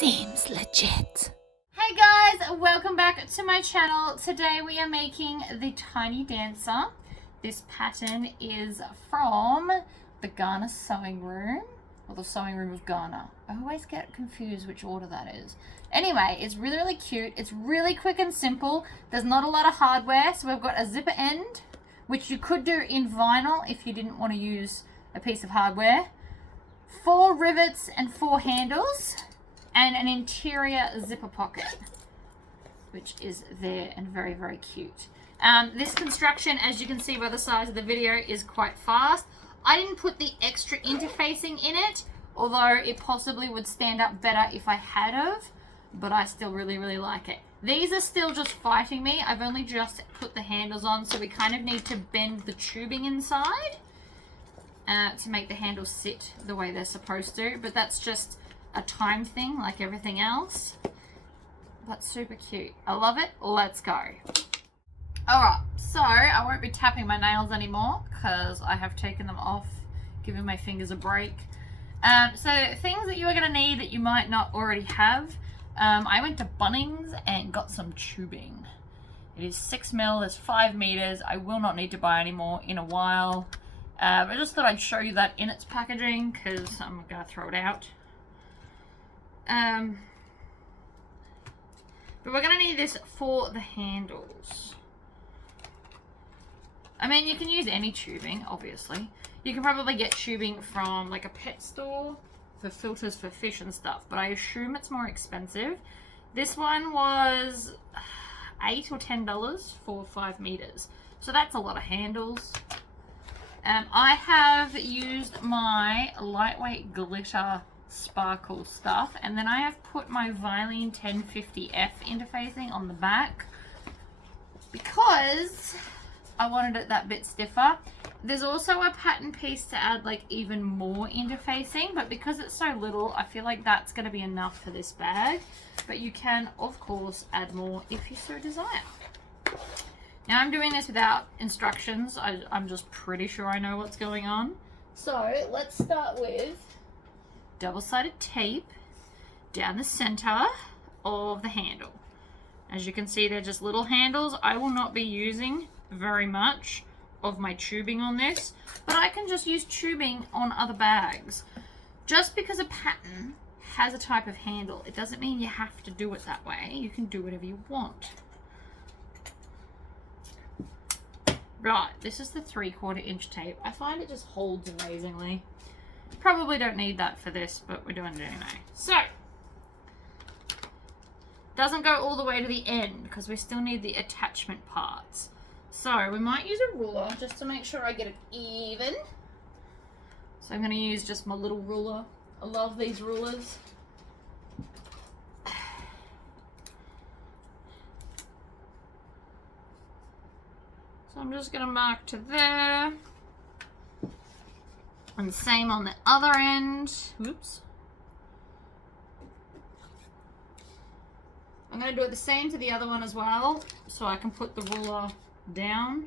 Seems legit. Hey guys, welcome back to my channel. Today we are making the Tiny Dancer. This pattern is from the Ghana Sewing Room, or the Sewing Room of Ghana. I always get confused which order that is. Anyway, it's really, really cute. It's really quick and simple. There's not a lot of hardware, so we've got a zipper end, which you could do in vinyl if you didn't want to use a piece of hardware. 4 rivets and 4 handles, and an interior zipper pocket, which is there and very, very cute. This construction, as you can see by the size of the video, is quite fast. I didn't put the extra interfacing in it, although it possibly would stand up better if I had of, but I still really, really like it. These are still just fighting me. I've only just put the handles on, so we kind of need to bend the tubing inside to make the handles sit the way they're supposed to, but that's just a time thing like everything else. But super cute. I love it. Let's go. Alright, so I won't be tapping my nails anymore because I have taken them off, giving my fingers a break. So things that you are going to need that you might not already have. I went to Bunnings and got some tubing. It is 6 mil, there's 5 meters. I will not need to buy any more in a while. I just thought I'd show you that in its packaging because I'm going to throw it out. But we're going to need this for the handles. I mean, you can use any tubing, obviously. You can probably get tubing from like a pet store for filters for fish and stuff, but I assume it's more expensive. This one was $8 or $10 for 5 meters. So that's a lot of handles. I have used my lightweight glitter sparkle stuff, and then I have put my Vilene 1050F interfacing on the back because I wanted it that bit stiffer. There's also a pattern piece to add like even more interfacing, but because it's so little, I feel like that's going to be enough for this bag, but you can of course add more if you so desire. Now I'm doing this without instructions. I'm just pretty sure I know what's going on. So let's start with double-sided tape down the center of the handle. As you can see, they're just little handles. I will not be using very much of my tubing on this, but I can just use tubing on other bags. Just because a pattern has a type of handle, it doesn't mean you have to do it that way. You can do whatever you want. Right, this is the 3/4 inch tape. I find it just holds amazingly. Probably don't need that for this, but we're doing it anyway. So, doesn't go all the way to the end because we still need the attachment parts. So we might use a ruler just to make sure I get it even. So I'm going to use just my little ruler. I love these rulers. So I'm just going to mark to there. And same on the other end. Oops. I'm going to do it the same to the other one as well, so I can put the ruler down.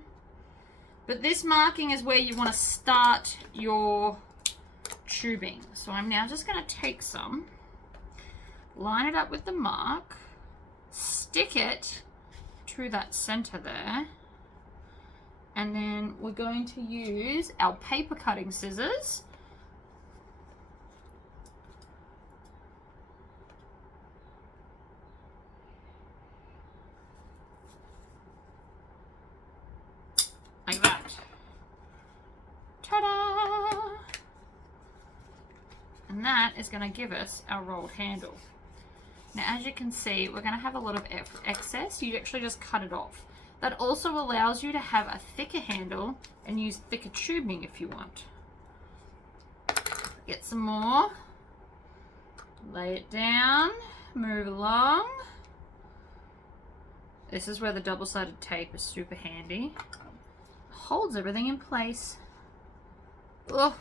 But this marking is where you want to start your tubing. So I'm now just going to take some, line it up with the mark, stick it to that center there, and then we're going to use our paper cutting scissors like that. Ta-da! And that is going to give us our rolled handle. Now, as you can see, we're going to have a lot of excess. You actually just cut it off. That also allows you to have a thicker handle and use thicker tubing if you want. Get some more. Lay it down. Move along. This is where the double-sided tape is super handy. Holds everything in place. Oh.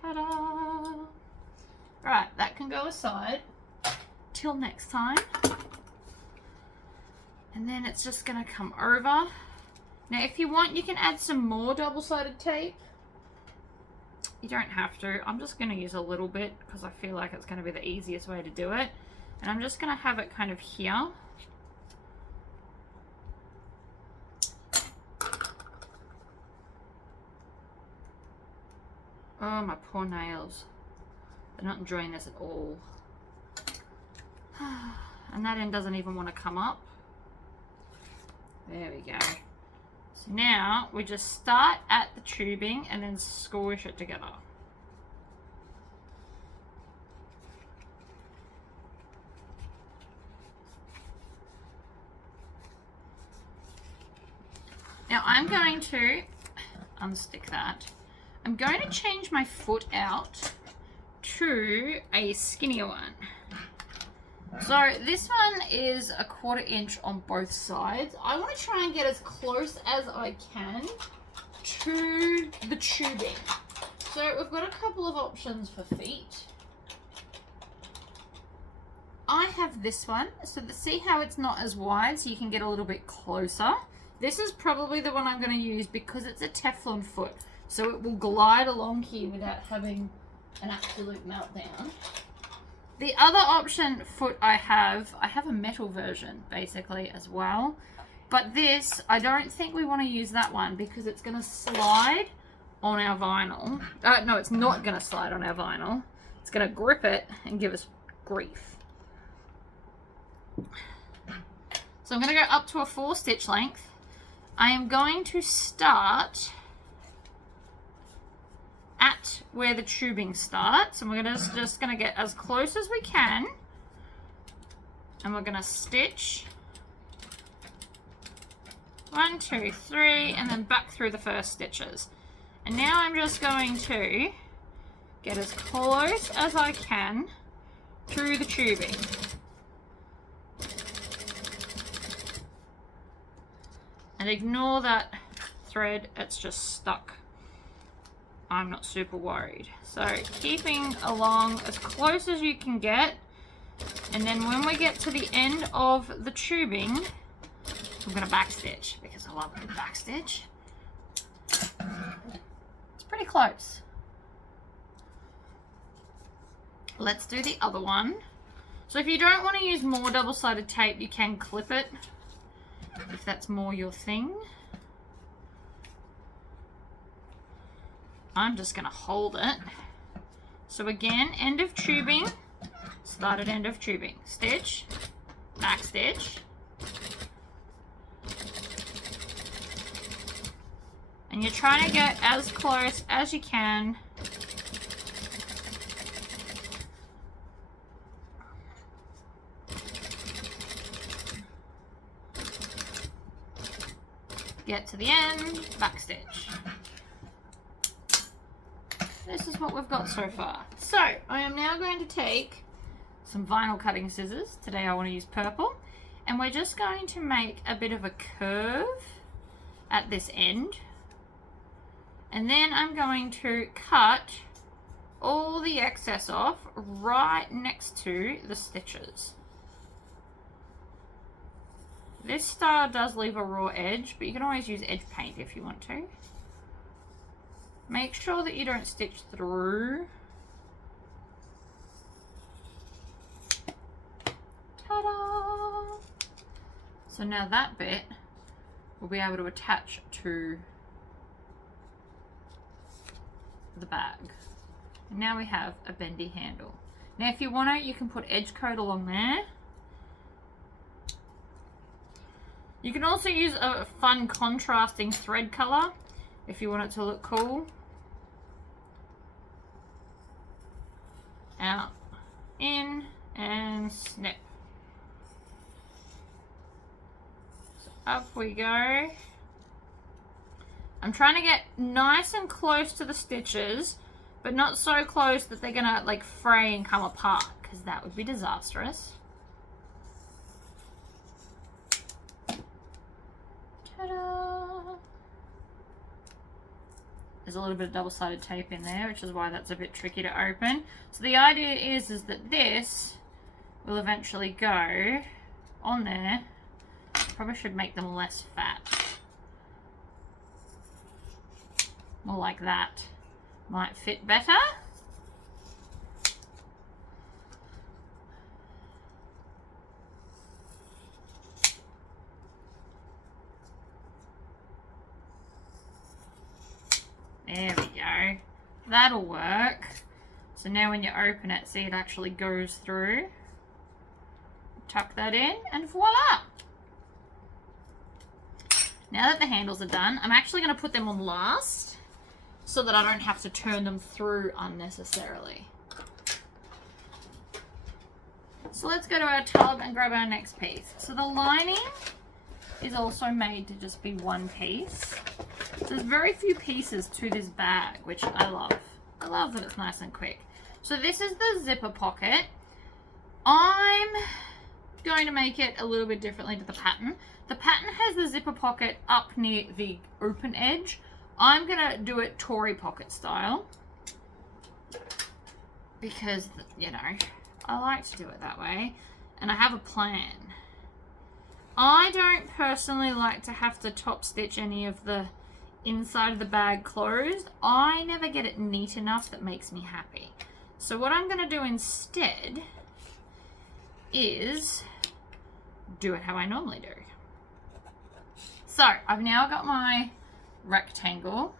Ta-da! Right, that can go aside till next time. And then it's just going to come over. Now, if you want, you can add some more double-sided tape. You don't have to. I'm just going to use a little bit because I feel like it's going to be the easiest way to do it. And I'm just going to have it kind of here. Oh, my poor nails. They're not enjoying this at all. And that end doesn't even want to come up. There we go. So now we just start at the tubing and then squish it together. Now I'm going to unstick that. I'm going to change my foot out to a skinnier one. So this one is a 1/4 inch on both sides. I want to try and get as close as I can to the tubing. So we've got a couple of options for feet. I have this one, so see how it's not as wide, so you can get a little bit closer. This is probably the one I'm going to use because it's a Teflon foot, so it will glide along here without having an absolute meltdown. The other option foot I have a metal version basically as well, but this, I don't think we want to use that one because it's going to slide on our vinyl. No, it's not going to slide on our vinyl. It's going to grip it and give us grief. So I'm going to go up to a 4 stitch length. I am going to start at where the tubing starts, and we're just going to get as close as we can, and we're going to stitch 1, 2, 3, and then back through the first stitches. And now I'm just going to get as close as I can through the tubing. And ignore that thread, it's just stuck. I'm not super worried. So keeping along as close as you can get, and then when we get to the end of the tubing, I'm going to backstitch because I love a good backstitch. It's pretty close. Let's do the other one. So if you don't want to use more double-sided tape, you can clip it if that's more your thing. I'm just going to hold it. So again, end of tubing, start at end of tubing, stitch, back stitch, and you're trying to get as close as you can . Get to the end, back stitch. This is what we've got so far. So I am now going to take some vinyl cutting scissors. Today I want to use purple, and we're just going to make a bit of a curve at this end, and then I'm going to cut all the excess off right next to the stitches. This style does leave a raw edge, but you can always use edge paint if you want to. Make sure that you don't stitch through. Ta-da! So now that bit we'll be able to attach to the bag. And now we have a bendy handle. Now if you want to, you can put edge coat along there. You can also use a fun contrasting thread color if you want it to look cool. Out, in, and snip. So up we go. I'm trying to get nice and close to the stitches, but not so close that they're gonna like fray and come apart, because that would be disastrous. There's a little bit of double-sided tape in there, which is why that's a bit tricky to open. So the idea is that this will eventually go on there. Probably should make them less fat. More like that. might fit better. There we go. That'll work. So now when you open it, see, it actually goes through. Tuck that in and voila. Now that the handles are done, I'm actually going to put them on last so that I don't have to turn them through unnecessarily. So let's go to our tub and grab our next piece. So the lining is also made to just be one piece. So there's very few pieces to this bag, which I love. I love that it's nice and quick. So this is the zipper pocket. I'm going to make it a little bit differently to the pattern. The pattern has the zipper pocket up near the open edge. I'm going to do it Tory pocket style because, you know, I like to do it that way and I have a plan. I don't personally like to have to top stitch any of the inside of the bag closed. I never get it neat enough that makes me happy. So what I'm going to do instead is do it how I normally do. So I've now got my rectangle.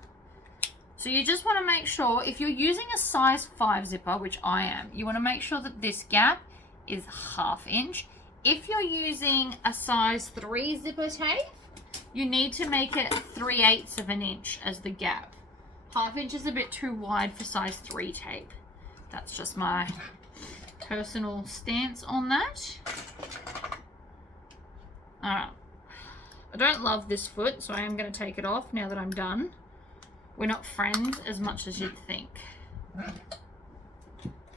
So you just want to make sure, if you're using a size 5 zipper, which I am, you want to make sure that this gap is 1/2 inch. If you're using a size 3 zipper tape, you need to make it 3/8 of an inch as the gap. 1/2 inch is a bit too wide for size 3 tape. That's just my personal stance on that. Alright. I don't love this foot, so I am going to take it off now that I'm done. We're not friends as much as you'd think.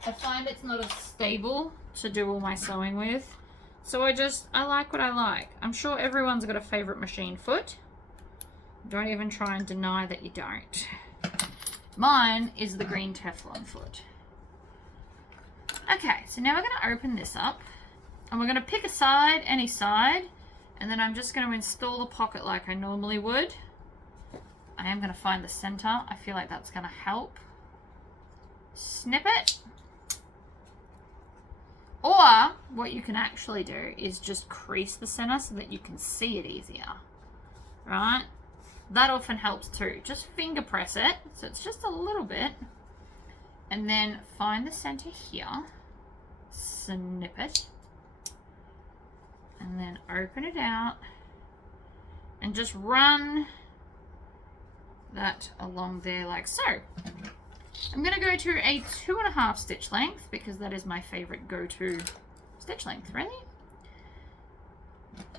I find it's not as stable to do all my sewing with. So I like what I like. I'm sure everyone's got a favorite machine foot. Don't even try and deny that you don't. Mine is the green Teflon foot. Okay, so now we're going to open this up. And we're going to pick a side, any side. And then I'm just going to install the pocket like I normally would. I am going to find the center. I feel like that's going to help. Snip it. Or what you can actually do is just crease the center so that you can see it easier. Right? That often helps too. Just finger press it. So it's just a little bit. And then find the center here. Snip it. And then open it out. And just run that along there like so. I'm going to go to a 2.5 stitch length because that is my favorite go-to stitch length, really.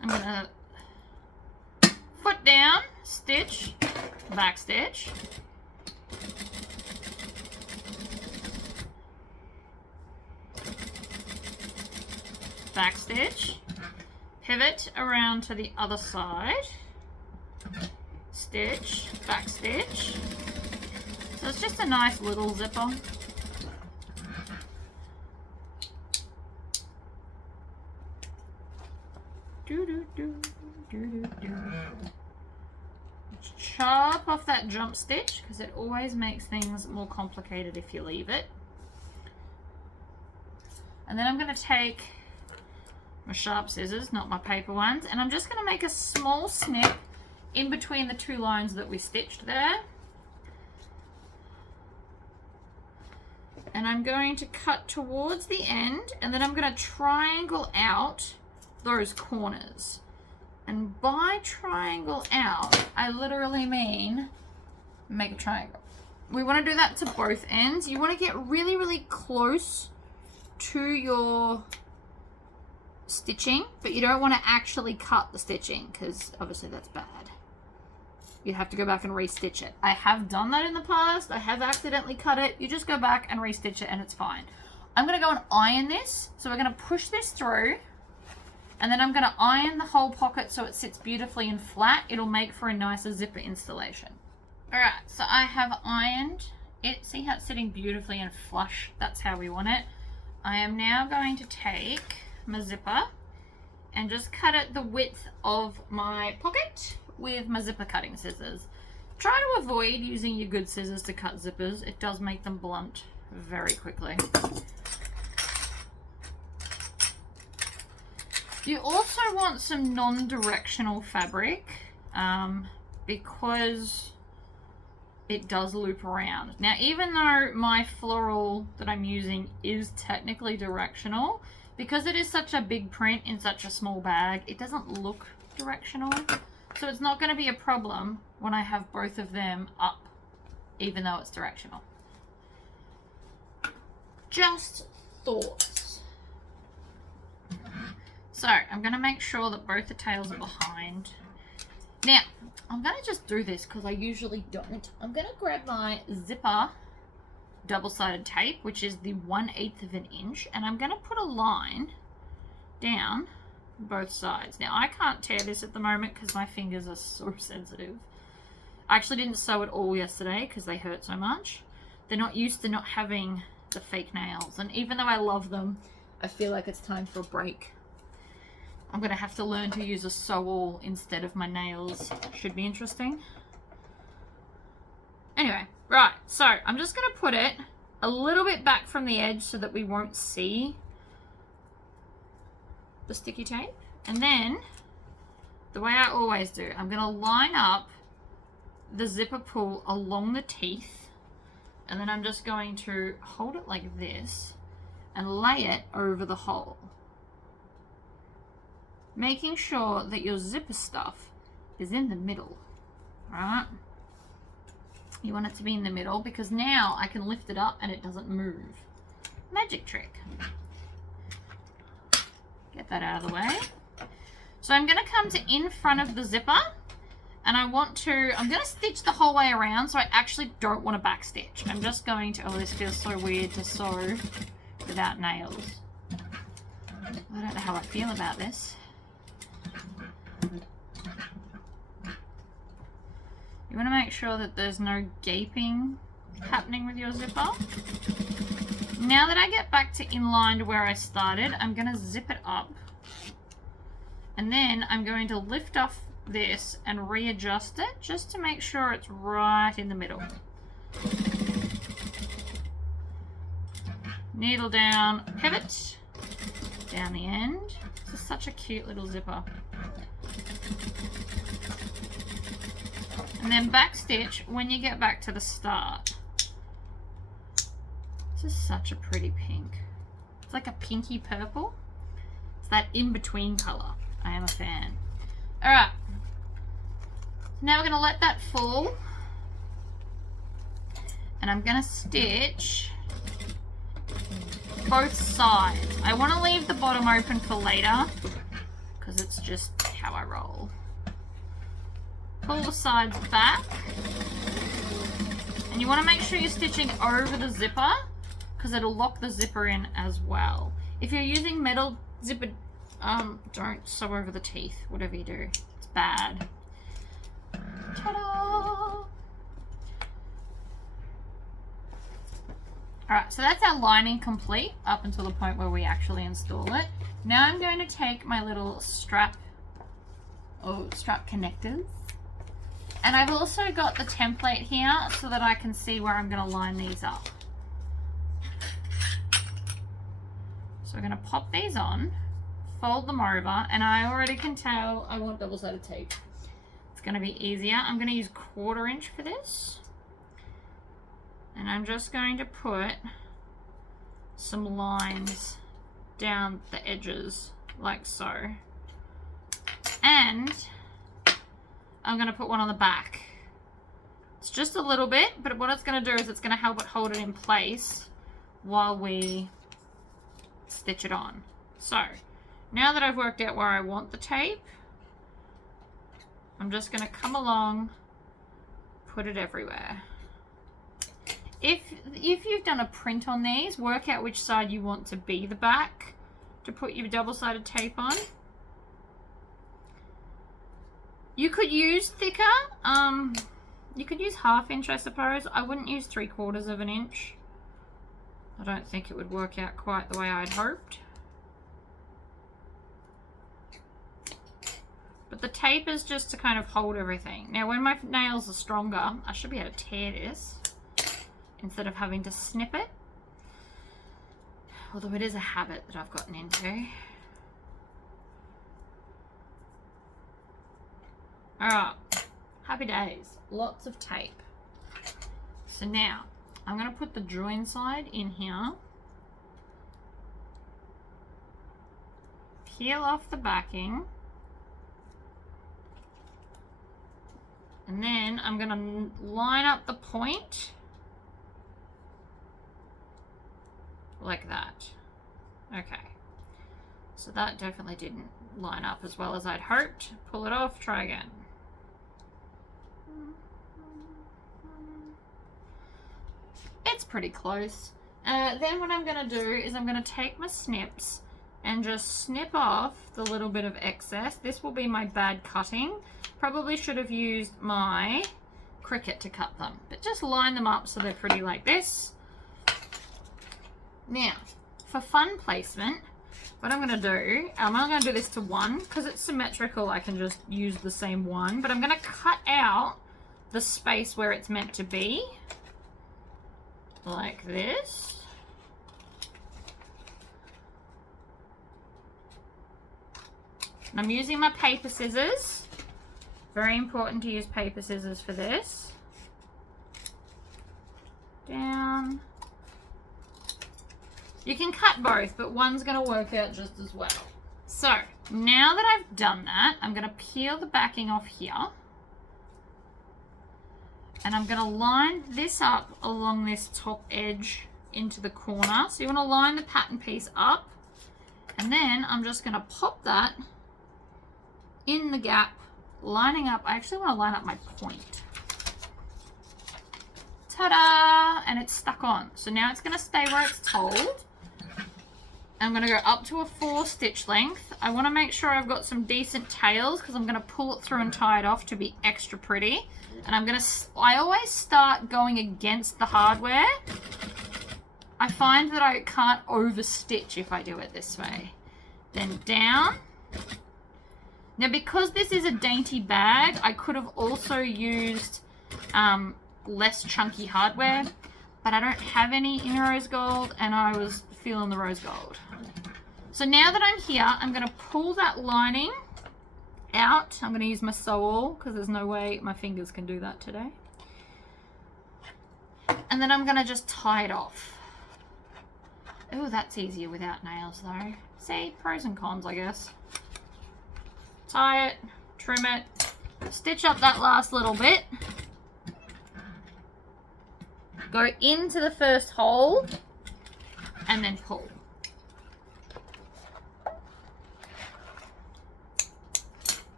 I'm going to foot down, stitch, back stitch. Back stitch. Pivot around to the other side. Stitch, back stitch. So it's just a nice little zipper. Chop off that jump stitch because it always makes things more complicated if you leave it. And then I'm going to take my sharp scissors, not my paper ones, and I'm just going to make a small snip in between the two lines that we stitched there. And I'm going to cut towards the end, and then I'm going to triangle out those corners. And by triangle out, I literally mean make a triangle. We want to do that to both ends. You want to get really, really close to your stitching, but you don't want to actually cut the stitching because obviously that's bad. You have to go back and restitch it. I have done that in the past. I have accidentally cut it. You just go back and restitch it and it's fine. I'm going to go and iron this. So we're going to push this through and then I'm going to iron the whole pocket so it sits beautifully and flat. It'll make for a nicer zipper installation. Alright, so I have ironed it. See how it's sitting beautifully and flush? That's how we want it. I am now going to take my zipper and just cut it the width of my pocket with my zipper cutting scissors. Try to avoid using your good scissors to cut zippers. It does make them blunt very quickly. You also want some non-directional fabric because it does loop around. Now, even though my floral that I'm using is technically directional, because it is such a big print in such a small bag, it doesn't look directional. So it's not going to be a problem when I have both of them up, even though it's directional. Just thoughts. So I'm going to make sure that both the tails are behind. Now, I'm going to just do this because I usually don't. I'm going to grab my zipper double-sided tape, which is the 1/8 of an inch, and I'm going to put a line down both sides. Now, I can't tear this at the moment because my fingers are so sensitive. I actually didn't sew it all yesterday because they hurt so much. They're not used to not having the fake nails, and even though I love them, I feel like it's time for a break. I'm going to have to learn to use a sew-all instead of my nails. Should be interesting. Anyway, right, so I'm just going to put it a little bit back from the edge so that we won't see the sticky tape. And then, the way I always do, I'm going to line up the zipper pull along the teeth, and then I'm just going to hold it like this and lay it over the hole, making sure that your zipper stuff is in the middle. Alright? You want it to be in the middle because now I can lift it up and it doesn't move. Magic trick. Get that out of the way. So I'm going to come to in front of the zipper, and I'm going to stitch the whole way around, so I actually don't want to back stitch. I'm just going to, oh, this feels so weird to sew without nails. I don't know how I feel about this. You want to make sure that there's no gaping happening with your zipper. Now that I get back to inline to where I started, I'm going to zip it up. And then I'm going to lift off this and readjust it just to make sure it's right in the middle. Needle down, pivot, down the end. This is such a cute little zipper. And then back stitch when you get back to the start. This is such a pretty pink. It's like a pinky purple. It's that in-between color. I am a fan. Alright. Now we're going to let that fall. And I'm going to stitch both sides. I want to leave the bottom open for later because it's just how I roll. Pull the sides back, and you want to make sure you're stitching over the zipper because it'll lock the zipper in as well. If you're using metal zipper, don't sew over the teeth, whatever you do. It's bad. Ta-da! Alright, so that's our lining complete up until the point where we actually install it. Now I'm going to take my little strap connectors. And I've also got the template here so that I can see where I'm going to line these up. So we're going to pop these on, fold them over, and I already can tell I want double-sided tape. It's going to be easier. I'm going to use 1/4 inch for this. And I'm just going to put some lines down the edges like so. And I'm going to put one on the back. It's just a little bit, but what it's going to do is it's going to help it hold it in place while we stitch it on. So, now that I've worked out where I want the tape, I'm just going to come along, put it everywhere. If you've done a print on these, work out which side you want to be the back to put your double-sided tape on. You could use thicker. You could use 1/2 inch, I suppose. I wouldn't use 3/4 of an inch. I don't think it would work out quite the way I'd hoped. But the tape is just to kind of hold everything. Now when my nails are stronger, I should be able to tear this instead of having to snip it. Although it is a habit that I've gotten into. Alright, happy days. Lots of tape. So now, I'm going to put the join side in here. Peel off the backing. And then I'm going to line up the point. Like that. Okay. So that definitely didn't line up as well as I'd hoped. Pull it off, try again. It's pretty close. Then what I'm going to do is I'm going to take my snips and just snip off the little bit of excess. This will be my bad cutting. Probably should have used my Cricut to cut them, but just line them up so they're pretty like this. Now, for fun placement, what I'm going to do, I'm not going to do this to one because it's symmetrical. I can just use the same one, but I'm going to cut out the space where it's meant to be. Like this. And I'm using my paper scissors. Very important to use paper scissors for this. Down. You can cut both, but one's going to work out just as well. So, now that I've done that, I'm going to peel the backing off here. And I'm going to line this up along this top edge into the corner. So you want to line the pattern piece up. And then I'm just going to pop that in the gap, lining up. I actually want to line up my point. Ta-da! And it's stuck on. So now it's going to stay where it's told. I'm going to go up to a 4 stitch length. I want to make sure I've got some decent tails because I'm going to pull it through and tie it off to be extra pretty. And I always start going against the hardware. I find that I can't overstitch if I do it this way. Then down. Now because this is a dainty bag, I could have also used less chunky hardware, but I don't have any in rose gold and I was feeling the rose gold. So now that I'm here, I'm going to pull that lining out. I'm going to use my sew-all because there's no way my fingers can do that today. And then I'm going to just tie it off. Oh, that's easier without nails though. See, pros and cons, I guess. Tie it, trim it, stitch up that last little bit. Go into the first hole and then pull.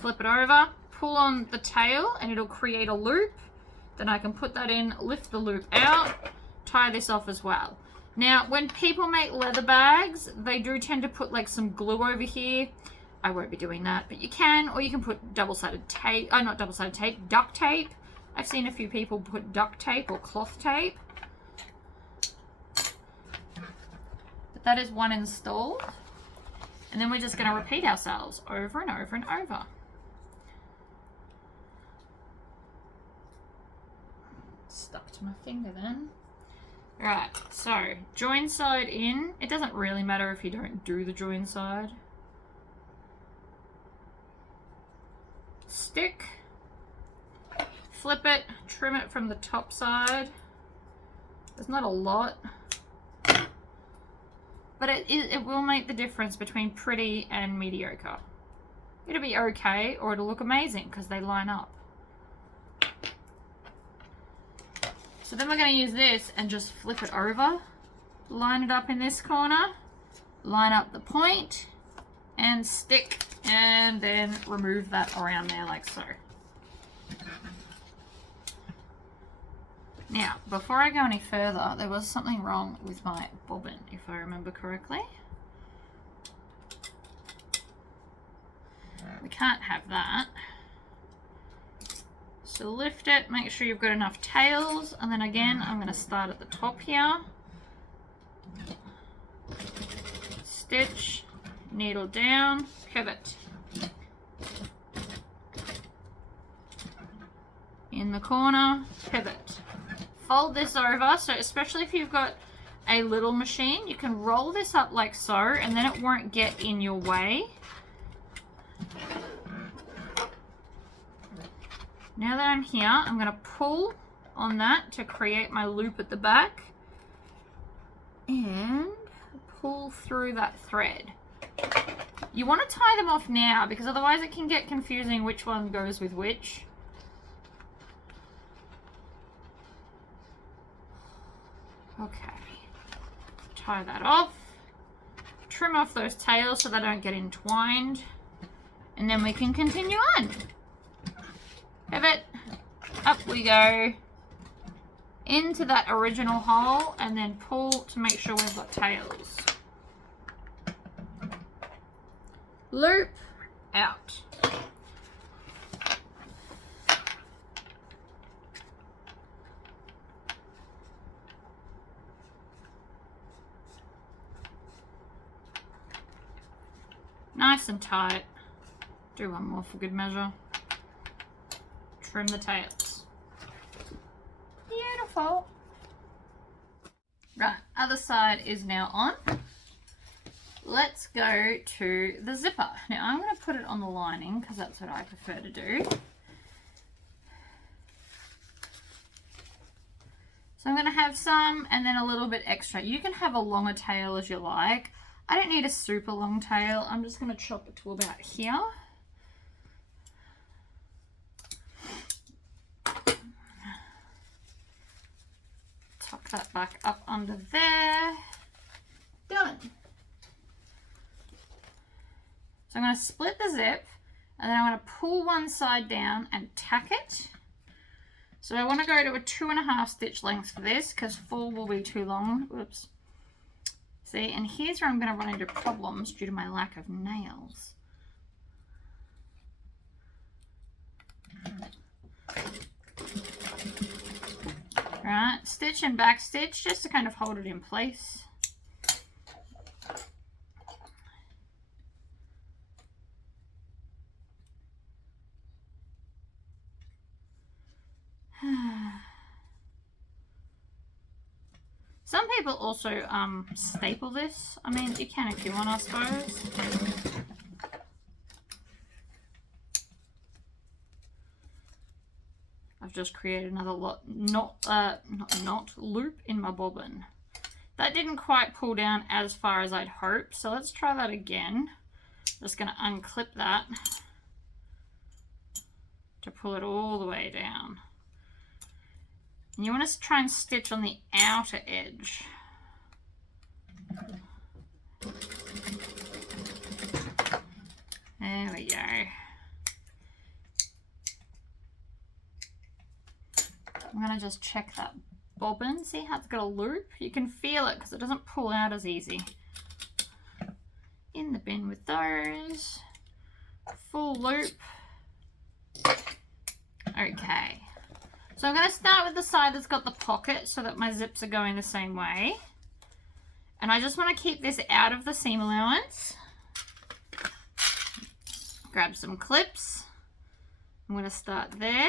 Flip it over, pull on the tail and it'll create a loop. Then I can put that in, lift the loop out, tie this off as well. Now, when people make leather bags, they do tend to put like some glue over here. I won't be doing that, but you can, or you can put double-sided tape, not double-sided tape, duct tape. I've seen a few people put duct tape or cloth tape. But that is one installed. And then we're just going to repeat ourselves over and over and over. Stuck to my finger then. Right, so join side in. It doesn't really matter if you don't do the join side. Stick, flip it, trim it from the top side. There's not a lot, but it will make the difference between pretty and mediocre. It'll be okay or it'll look amazing because they line up. So then we're going to use this and just flip it over, line it up in this corner, line up the point and stick, and then remove that around there like so. Now, before I go any further, there was something wrong with my bobbin, if I remember correctly. We can't have that. So lift it, make sure you've got enough tails, and then again, I'm going to start at the top here. Stitch, needle down, pivot. in the corner, pivot. Fold this over, so especially if you've got a little machine, you can roll this up like so, and then it won't get in your way. Now that I'm here, I'm going to pull on that to create my loop at the back and pull through that thread. You want to tie them off now because otherwise it can get confusing which one goes with which. Okay, tie that off, trim off those tails so they don't get entwined, and then we can continue on. Pivot, up we go, into that original hole, and then pull to make sure we've got tails. Loop, out. Nice and tight. Do one more for good measure. Trim the tails. Beautiful. Right, other side is now on. Let's go to the zipper. Now I'm going to put it on the lining because that's what I prefer to do. So I'm going to have some and then a little bit extra. You can have a longer tail as you like. I don't need a super long tail. I'm just going to chop it to about here. Tuck that back up under there. Done. So I'm going to split the zip and then I'm going to pull one side down and tack it. So I want to go to a 2.5 stitch length for this because 4 will be too long. Whoops. See, and here's where I'm going to run into problems due to my lack of nails. Right, stitch and back stitch just to kind of hold it in place. Some people also staple this. I mean, you can if you want, I suppose. I've just created another knot loop in my bobbin. That didn't quite pull down as far as I'd hoped, so let's try that again. Just going to unclip that to pull it all the way down. And you want to try and stitch on the outer edge. There we go. I'm going to just check that bobbin. See how it's got a loop? You can feel it because it doesn't pull out as easy. In the bin with those. Full loop. Okay. So I'm going to start with the side that's got the pocket so that my zips are going the same way. And I just want to keep this out of the seam allowance. Grab some clips. I'm going to start there.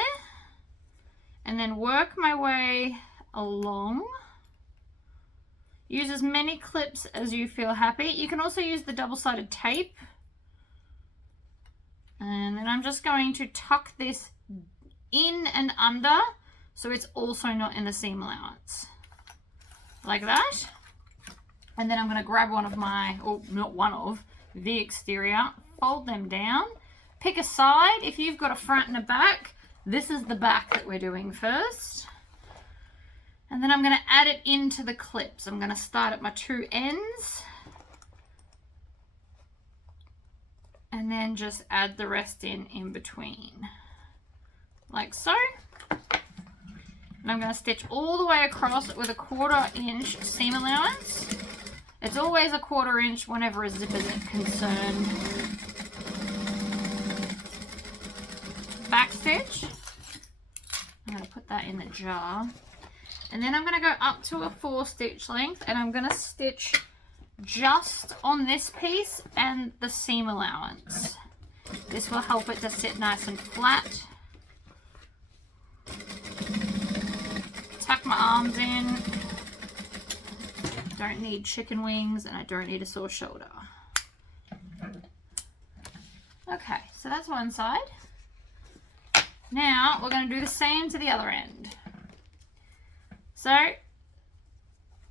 And then work my way along. Use as many clips as you feel happy. You can also use the double-sided tape. And then I'm just going to tuck this in and under so it's also not in the seam allowance. Like that. And then I'm going to grab one of my, or not one of, the exterior, fold them down, pick a side. If you've got a front and a back, this is the back that we're doing first. And then I'm going to add it into the clips. I'm going to start at my two ends. And then just add the rest in between. Like so. And I'm going to stitch all the way across with a 1/4 inch seam allowance. It's always a 1/4 inch whenever a zipper is concerned. Back stitch. I'm going to put that in the jar. And then I'm going to go up to a 4 stitch length and I'm going to stitch just on this piece and the seam allowance. This will help it to sit nice and flat. tuck my arms in. Don't need chicken wings, and I don't need a sore shoulder. Okay, so that's one side. Now we're going to do the same to the other end. So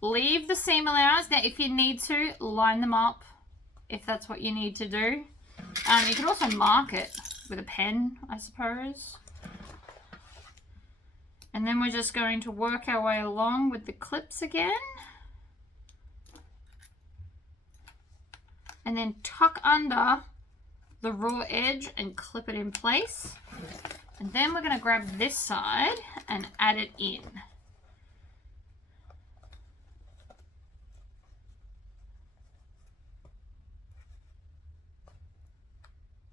leave the seam allowance. Now if you need to, line them up if that's what you need to do. You can also mark it with a pen, I suppose. And then we're just going to work our way along with the clips again. And then tuck under the raw edge and clip it in place. And then we're going to grab this side and add it in.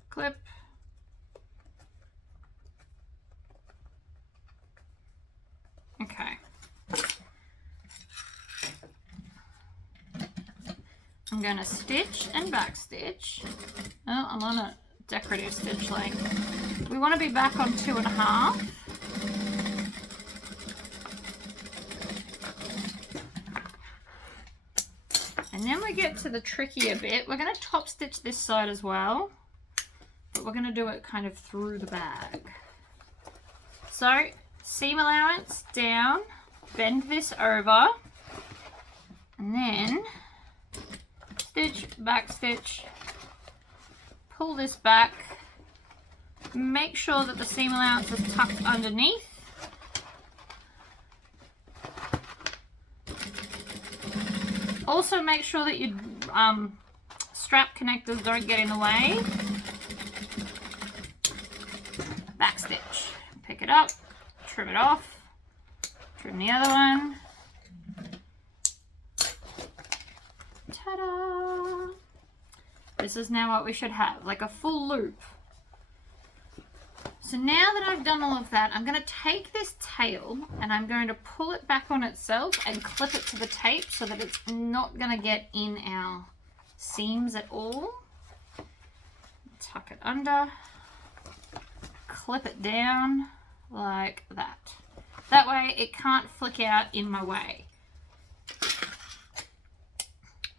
Clip. Okay. I'm going to stitch and back stitch. Oh, I'm on a decorative stitch length. We want to be back on 2.5. And then we get to the trickier bit. We're going to top stitch this side as well, but we're going to do it kind of through the bag. So seam allowance down, bend this over, and then stitch, back stitch, pull this back, make sure that the seam allowance is tucked underneath. Also make sure that your strap connectors don't get in the way. Back stitch, pick it up, trim it off, trim the other one. Ta-da! This is now what we should have, like a full loop. So now that I've done all of that, I'm going to take this tail and I'm going to pull it back on itself and clip it to the tape so that it's not going to get in our seams at all. Tuck it under, clip it down like that. That way it can't flick out in my way.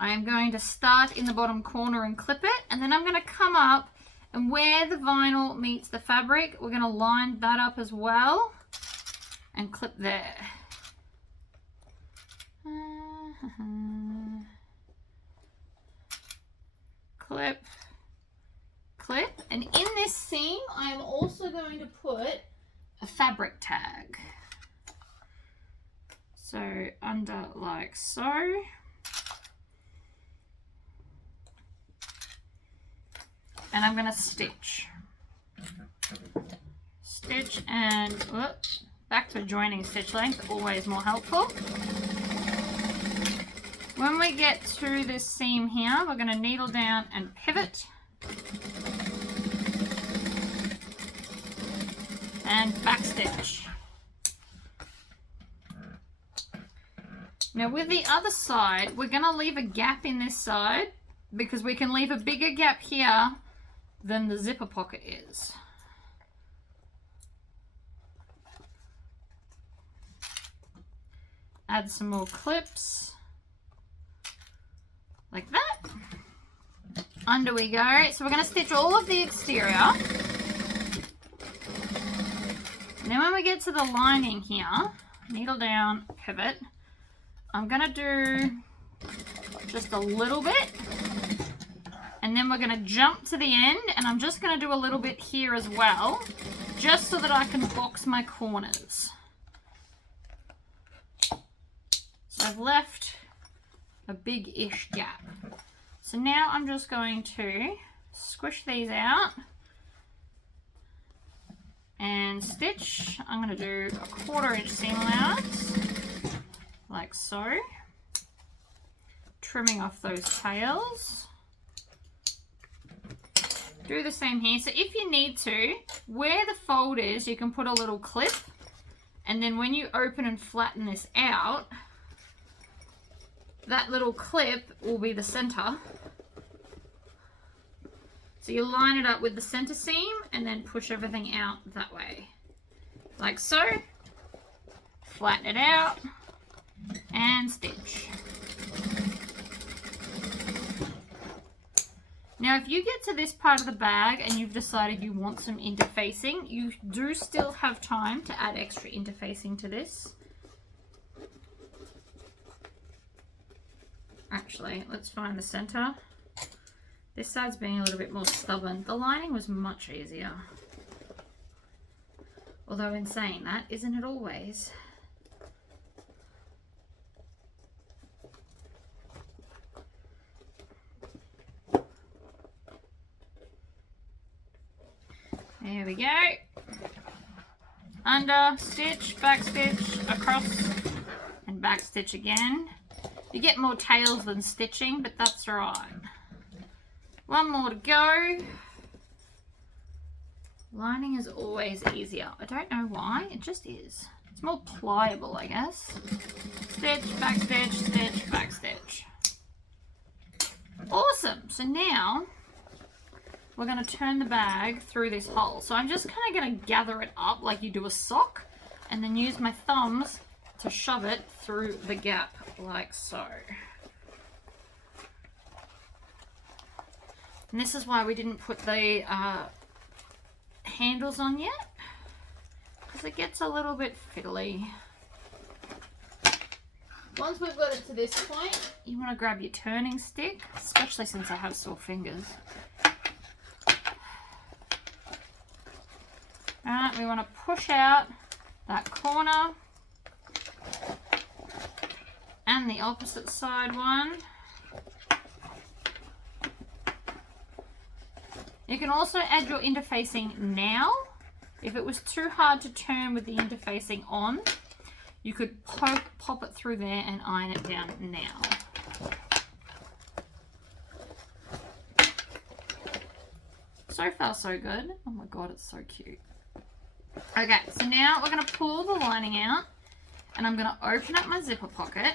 I am going to start in the bottom corner and clip it, and then I'm going to come up, and where the vinyl meets the fabric, we're going to line that up as well and clip there. Clip, clip, and in this seam I am also going to put a fabric tag. So under like so. And I'm going to stitch. Stitch and whoops, back to joining stitch length, always more helpful. When we get to this seam here, we're going to needle down and pivot. And back stitch. Now with the other side, we're going to leave a gap in this side because we can leave a bigger gap here than the zipper pocket is. Add some more clips like that. Under we go. So we're going to stitch all of the exterior. And then when we get to the lining here, needle down, pivot. I'm going to do just a little bit. And then we're going to jump to the end, and I'm just going to do a little bit here as well, just so that I can box my corners. So I've left a big-ish gap. So now I'm just going to squish these out and stitch. I'm going to do a 1/4 inch seam allowance, like so, trimming off those tails. Do the same here. So if you need to, where the fold is, you can put a little clip, and then when you open and flatten this out, that little clip will be the center. So you line it up with the center seam and then push everything out that way, like so. flatten it out and stitch. Now if you get to this part of the bag and you've decided you want some interfacing, you do still have time to add extra interfacing to this. Actually, let's find the center. This side's being a little bit more stubborn. The lining was much easier. Although in saying that, isn't it always? There we go. Under, stitch, back stitch, across, and back stitch again. You get more tails than stitching, but that's alright. One more to go. Lining is always easier. I don't know why, it just is. It's more pliable, I guess. Stitch, back stitch. Awesome. So now we're going to turn the bag through this hole. So I'm just kind of going to gather it up like you do a sock and then use my thumbs to shove it through the gap like so. And this is why we didn't put the handles on yet, because it gets a little bit fiddly. Once we've got it to this point, you want to grab your turning stick, especially since I have sore fingers. Alright, we want to push out that corner and the opposite side one. You can also add your interfacing now. If it was too hard to turn with the interfacing on, you could pop it through there and iron it down now. So far so good. Oh my god, it's so cute. Okay, so now we're going to pull the lining out and I'm going to open up my zipper pocket.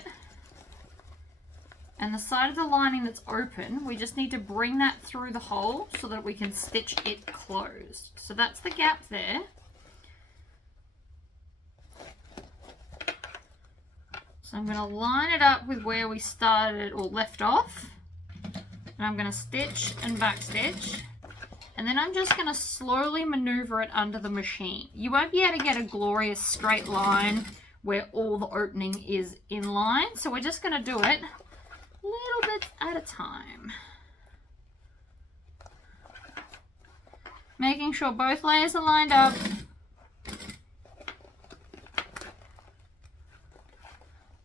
And the side of the lining that's open, we just need to bring that through the hole so that we can stitch it closed. So that's the gap there. So I'm going to line it up with where we started or left off. And I'm going to stitch and back stitch. And then I'm just going to slowly maneuver it under the machine. You won't be able to get a glorious straight line where all the opening is in line. So we're just going to do it little bits at a time. Making sure both layers are lined up.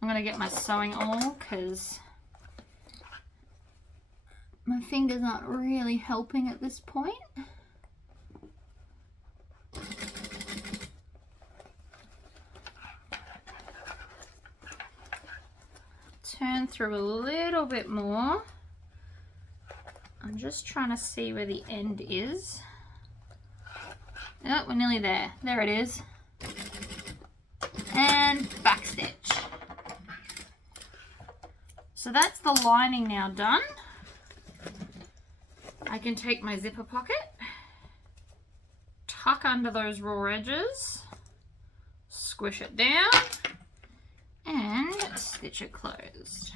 I'm going to get my sewing oil because my fingers aren't really helping at this point. Turn through a little bit more. I'm just trying to see where the end is. Oh, we're nearly there. There it is. And back stitch. So that's the lining now done. I can take my zipper pocket, tuck under those raw edges, squish it down, and stitch it closed.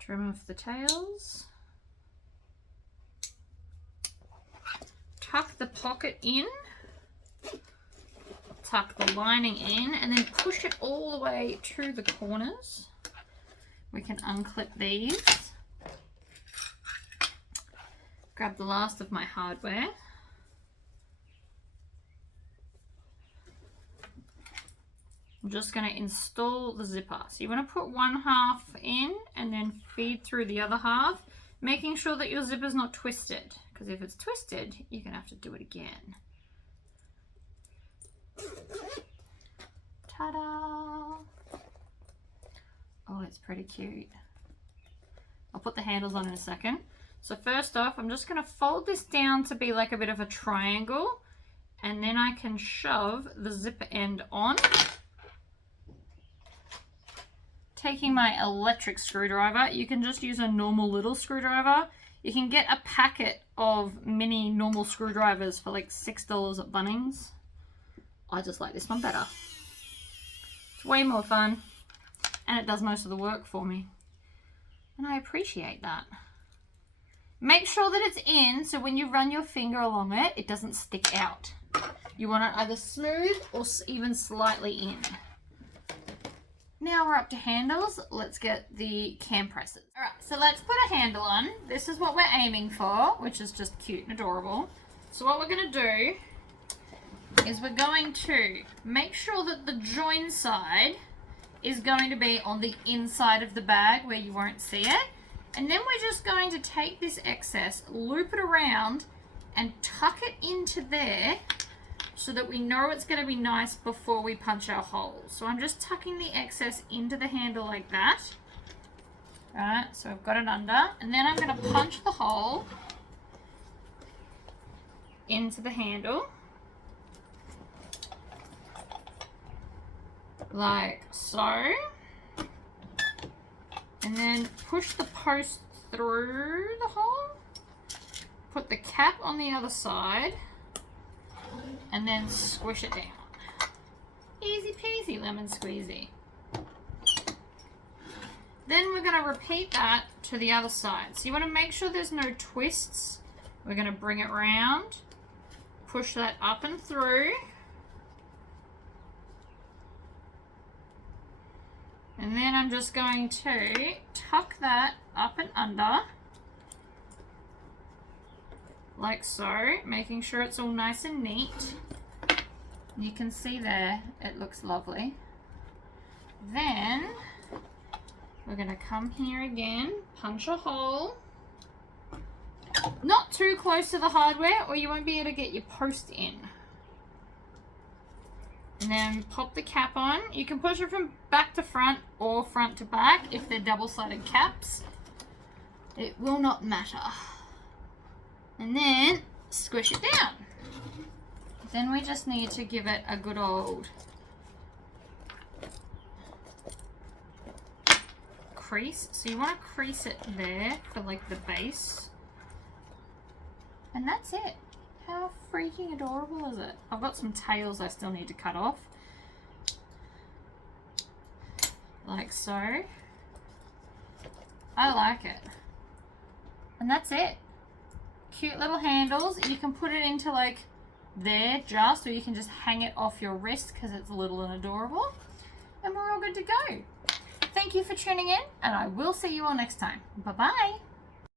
Trim off the tails. Tuck the pocket in. Tuck the lining in and then push it all the way to the corners. We can unclip these. Grab the last of my hardware. I'm just going to install the zipper. So you want to put one half in and then feed through the other half, making sure that your zipper's not twisted, because if it's twisted, you're going to have to do it again. Ta-da! Oh, it's pretty cute. I'll put the handles on in a second. So first off, I'm just going to fold this down to be like a bit of a triangle, and then I can shove the zipper end on. taking my electric screwdriver. You can just use a normal little screwdriver. You can get a packet of mini normal screwdrivers for like $6 at Bunnings. I just like this one better. It's way more fun and it does most of the work for me. And I appreciate that. Make sure that it's in so when you run your finger along it, it doesn't stick out. You want it either smooth or even slightly in. Now we're up to handles. Let's get the cam presses. All right, so let's put a handle on. This is what we're aiming for, which is just cute and adorable. So what we're gonna do is we're going to make sure that the join side is going to be on the inside of the bag where you won't see it. And then we're just going to take this excess, loop it around, and tuck it into there so that we know it's going to be nice before we punch our holes. So I'm just tucking the excess into the handle like that. Right, so I've got it under. And then I'm going to punch the hole into the handle. Like so. And then push the post through the hole. Put the cap on the other side. And then squish it down. Easy peasy lemon squeezy. Then we're going to repeat that to the other side. So you want to make sure there's no twists. We're going to bring it round. Push that up and through. And then I'm just going to tuck that up and under. Like so, making sure it's all nice and neat. You can see there, it looks lovely. Then, we're gonna come here again, punch a hole. Not too close to the hardware or you won't be able to get your post in. And then pop the cap on. You can push it from back to front or front to back if they're double-sided caps. It will not matter. And then squish it down. Then we just need to give it a good old crease. So you want to crease it there for like the base. And that's it. How freaking adorable is it? I've got some tails I still need to cut off. Like so. I like it. And that's it. Cute little handles. You can put it into like there just, or you can just hang it off your wrist because it's little and adorable. And we're all good to go. Thank you for tuning in, and I will see you all next time. Bye-bye.